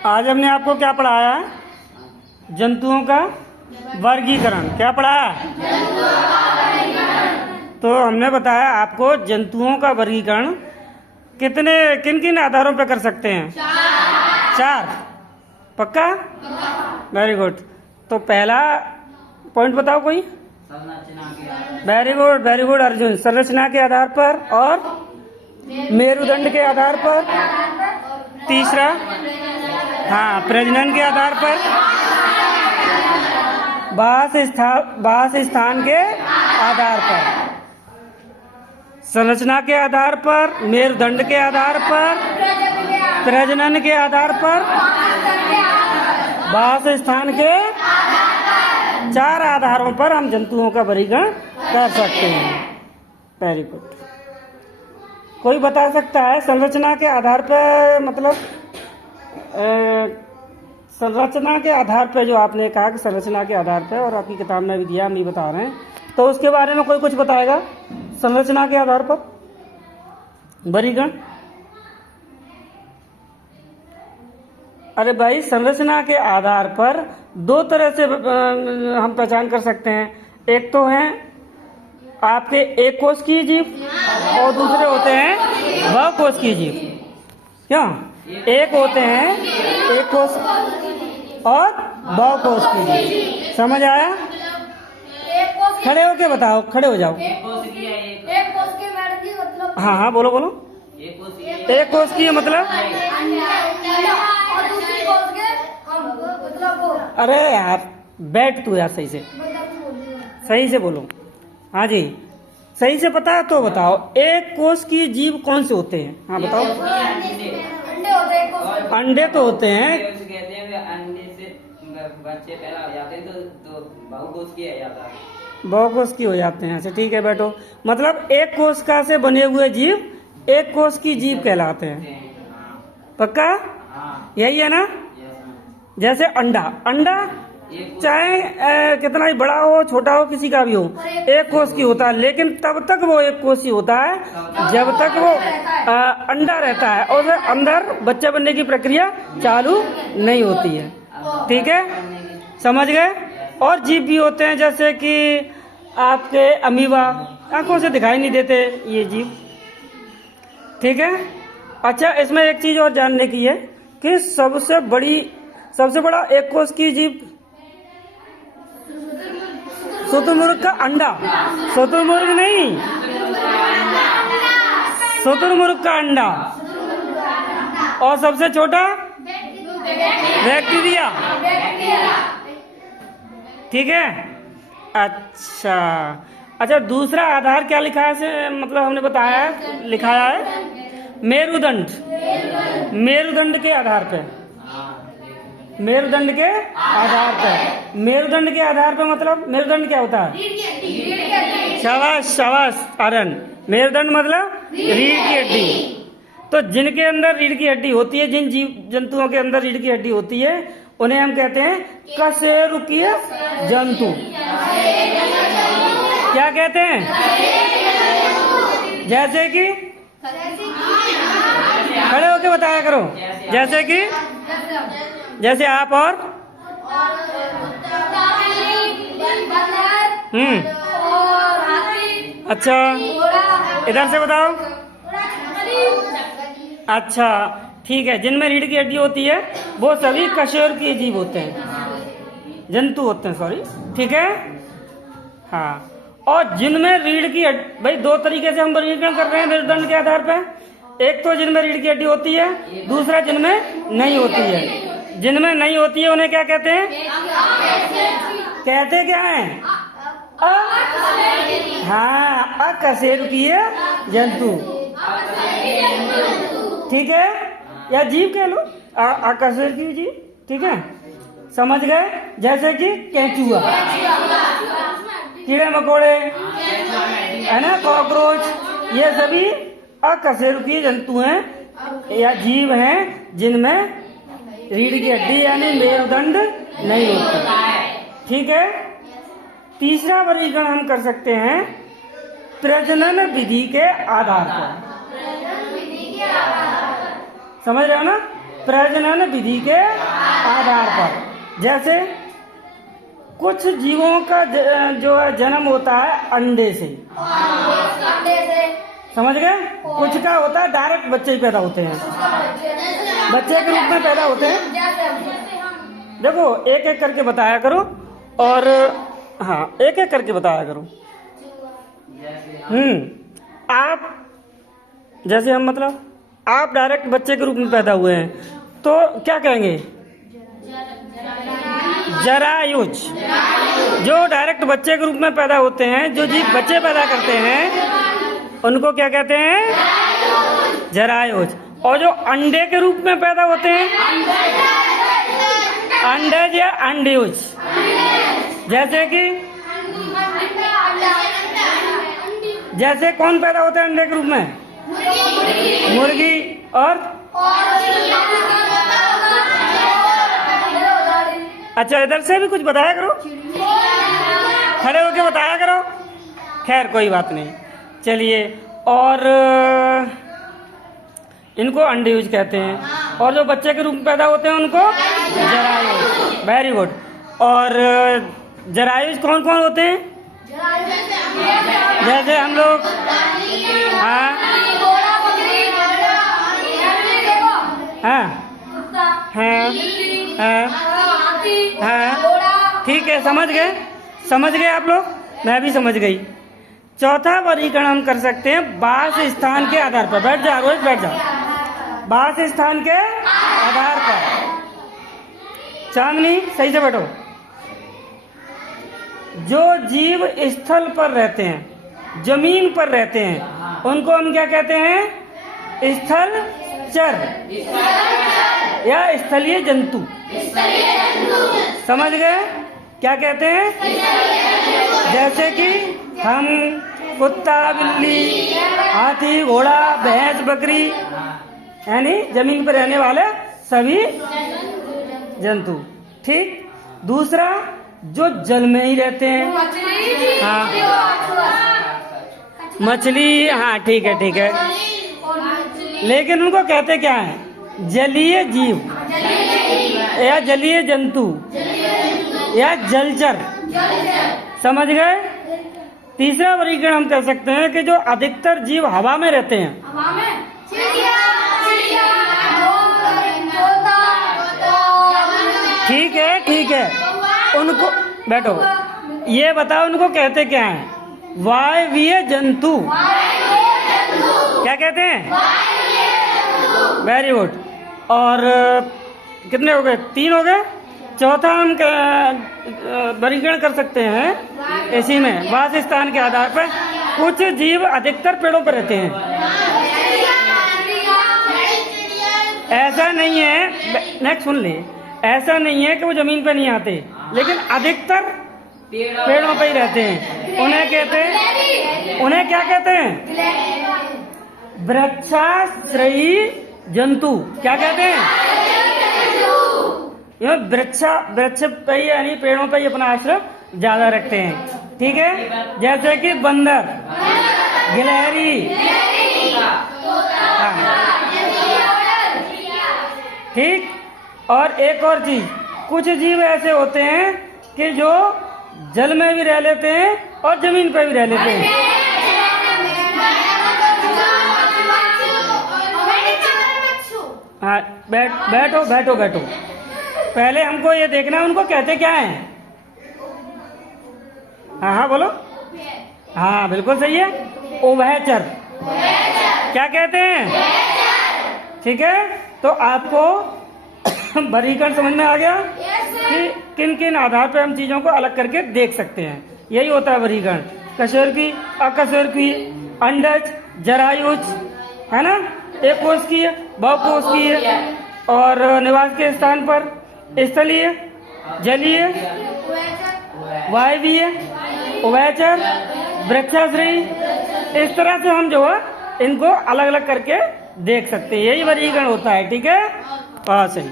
आज हमने आपको क्या पढ़ाया है? जंतुओं का वर्गीकरण। क्या पढ़ाया? तो हमने बताया आपको जंतुओं का वर्गीकरण किन किन आधारों पर कर सकते हैं? 4। पक्का? Very good. तो पहला पॉइंट बताओ कोई। Very good, very good Arjun. संरचना के आधार पर और मेरुदंड के आधार पर। तीसरा, हाँ, प्रजनन के आधार पर। वास स्थान के आधार पर। संरचना के आधार पर, मेरुदंड के आधार पर, प्रजनन के आधार पर, वास स्थान के 4 आधारों पर हम जंतुओं का वर्गीकरण कर सकते हैं। Very good. कोई बता सकता है संरचना के आधार पर मतलब संरचना के आधार पर जो आपने कहा कि संरचना के आधार पर, और आपकी किताब में भी दिया, हम नहीं बता रहे हैं, तो उसके बारे में कोई कुछ बताएगा? संरचना के आधार पर वर्गीकरण। अरे भाई, संरचना के आधार पर 2 तरह से हम पहचान कर सकते हैं। एक तो है आपके एक कोशिकीय जीव और दूसरे होते हैं बहुकोशिकीय जीव। क्या? एक होते हैं एक कोश और बहुकोशिकीय जीव। समझ आया? खड़े होके बताओ, खड़े हो जाओ। हाँ हाँ, बोलो बोलो। एक कोशिकीय मतलब? अरे यार बैठ तू यार, सही से बोलो। हाँ जी, सही से पता है तो बताओ। एक कोश की जीव कौन से होते हैं? हाँ बताओ। अंडे तो होते हैं। अंडे से बच्चे पैदा हो जाते हैं तो बहुकोशिकीय हो जाता है। बहुकोशिकीय हो जाते हैं। अच्छा ठीक है, बैठो। मतलब एक कोशिका से बने हुए जीव एक कोश की जीव कहलाते हैं। पक्का? यही है ना? जैसे अंडा चाहे कितना ही बड़ा हो छोटा हो किसी का भी हो, एक कोश की होता है, लेकिन तब तक वो एक कोशी होता है जब तक वो अंडा रहता है और अंदर बच्चा बनने की प्रक्रिया चालू नहीं होती है। ठीक है, समझ गए? और जीव भी होते हैं जैसे कि आपके अमीबा, आंखों से दिखाई नहीं देते ये जीव। ठीक है। अच्छा, इसमें एक चीज और जानने की है कि सबसे बड़ा एक कोश की जीव शुतुरमुर्ग का अंडा। शुतुरमुर्ग नहीं, शुतुरमुर्ग का अंडा। और सबसे छोटा बैक्टीरिया। ठीक है। अच्छा, दूसरा आधार क्या लिखा है? मतलब हमने बताया है, लिखाया है मेरुदंड। मेरुदंड के आधार पे, मेरुदंड के आधार पर। मेरुदंड के आधार पर मतलब मेरुदंड क्या होता है? शाबाश आर्यन। मेरुदंड मतलब रीढ़ की हड्डी। तो जिनके अंदर रीढ़ की हड्डी होती है, जिन जीव जंतुओं के अंदर रीढ़ की हड्डी होती है, उन्हें हम कहते हैं कशेरुकीय जंतु। क्या कहते हैं? जैसे कि खड़े होके बताया करो। जैसे कि जैसे आप और अच्छा, इधर से बताओ। अच्छा ठीक है, जिनमें रीढ़ की हड्डी होती है वो सभी कशेरुकीय जीव होते हैं, जंतु होते हैं, सॉरी। ठीक है। हाँ, और जिनमें रीढ़ की हड्डी, भाई 2 तरीके से हम वर्गीकरण कर रहे हैं मेरुदंड के आधार पर। एक तो जिनमें रीढ़ की हड्डी होती है, दूसरा जिनमें नहीं होती है। जिनमें नहीं होती है उन्हें क्या कहते हैं? कहते क्या है? हाँ, अकशेरुकीय जंतु। ठीक है, या जीव कह लो, अकशेरुकीय जीव। ठीक है, समझ गए? जैसे कि केंचुआ, कीड़े मकोड़े, है ना, कॉकरोच, ये सभी अकशेरुकीय जंतु हैं या जीव हैं जिनमें रीढ़ की हड्डी यानी मेरुदंड नहीं होती। ठीक है। तीसरा वर्गीकरण हम कर सकते हैं प्रजनन विधि के आधार पर। समझ रहे हो ना? प्रजनन विधि के आधार पर। जैसे कुछ जीवों का जो है जन्म होता है अंडे से, समझ गए? कुछ का होता है डायरेक्ट बच्चे ही पैदा होते हैं, बच्चे के रूप में पैदा होते हैं। देखो एक एक करके बताया करो, और हाँ एक एक करके बताया करो। आप जैसे हम मतलब आप डायरेक्ट बच्चे के रूप में पैदा हुए हैं तो क्या कहेंगे? जरायुज। जो डायरेक्ट बच्चे के रूप में पैदा होते हैं, जो जीव बच्चे पैदा करते हैं, उनको क्या कहते हैं? जरायुज। और जो अंडे के रूप में पैदा होते हैं, अंडज या अंडयुज। जैसे कि जैसे कौन पैदा होता है अंडे के रूप में? मुर्गी। और अच्छा इधर से भी कुछ बताया करो, खड़े होके बताया करो। खैर कोई बात नहीं, चलिए। और इनको अंडयुज कहते हैं, और जो बच्चे के रूप में पैदा होते हैं उनको जरायुज। Very good. और जरायुज कौन कौन होते हैं? जैसे हम लोग हाँ हाँ हाँ हाँ ठीक है, समझ गए? समझ गए आप लोग? मैं भी समझ गई। चौथा वर्गीकरण हम कर सकते हैं वास स्थान के आधार पर। बैठ जाओ रोहित, बैठ जाओ। वास स्थान के आधार पर। चांदनी सही से बैठो। जो जीव स्थल पर रहते हैं, जमीन पर रहते हैं, उनको हम क्या कहते हैं? स्थलचर या स्थलीय जंतु। समझ गए? क्या कहते हैं? जैसे कि हम कुत्ता, बिल्ली, हाथी, घोड़ा, भैंस, बकरी, यानी जमीन पर रहने वाले सभी जंतु। ठीक। दूसरा, जो जल में ही रहते हैं, हाँ मछली, हाँ ठीक है ठीक है, लेकिन उनको कहते क्या है? जलीय जीव या जलीय जंतु या जलचर। समझ गए? तीसरा वर्गीकरण हम कह सकते हैं कि जो अधिकतर जीव हवा में रहते हैं। ठीक है ठीक है, उनको बैठो, ये बताओ उनको कहते क्या हैं? वायवीय जंतु। क्या कहते हैं? Very good. और कितने हो गए? 3 हो गए। चौथा हम वर्गीकरण कर सकते हैं इसी में, वास स्थान के आधार पर। कुछ जीव अधिकतर पेड़ों पर रहते हैं। ऐसा नहीं है, नेक्स्ट सुन ले, ऐसा नहीं है कि वो जमीन पर नहीं आते, लेकिन अधिकतर पेड़ों पर ही रहते हैं। उन्हें कहते हैं, उन्हें क्या कहते हैं? वृक्षाश्रयी जंतु। क्या कहते हैं? ये वृक्ष पे यानी पेड़ों पे ही अपना आश्रय ज्यादा रखते हैं। ठीक है। जैसे कि बंदर, गिलहरी, ठीक। और एक और चीज, कुछ जीव ऐसे होते हैं कि जो जल में भी रह लेते हैं और जमीन पर भी रह लेते हैं। हाँ बैठो बैठो बैठो। पहले हमको ये देखना उनको कहते क्या हैं। हाँ हाँ बोलो। हाँ बिल्कुल सही है, उभयचर। क्या कहते हैं? ठीक है। तो आपको वर्गीकरण समझ में आ गया कि किन किन आधार पर हम चीजों को अलग करके देख सकते हैं। यही होता है वर्गीकरण। कशेरुकी, अकशेरुकी, अंडज, जरायुज, है ना, एक कोशिकीय, बहुकोशिकीय, और निवास के स्थान पर स्थलीय, जलीय, वायवीय, उभयचर, वृक्षाश्रयी। इस तरह से हम जो है इनको अलग अलग करके देख सकते हैं। यही वर्गीकरण होता है। ठीक है, सही।